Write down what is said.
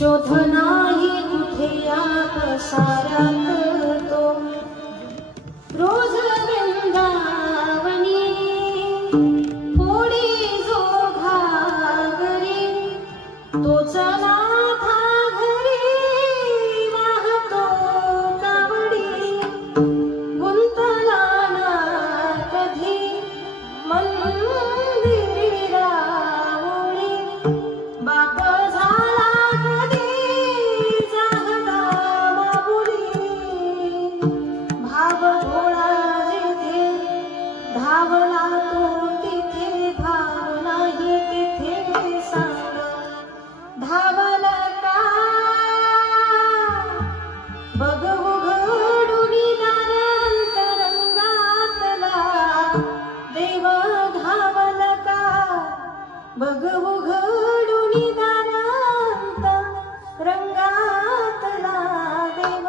शोध नाही कुठे या पसारात तो रोज वृंदावनी थोडी जो घागरी तोच नाथा घरी वाहतो कावडी गुंतला ना कधी मंदिरावळी बाप धावला तो तिथे भाव नाही तिथे सांग धावला का बघ उघडून दार अंतरंगातला देव धावला का बघ उघडून दार अंतरंगातला देव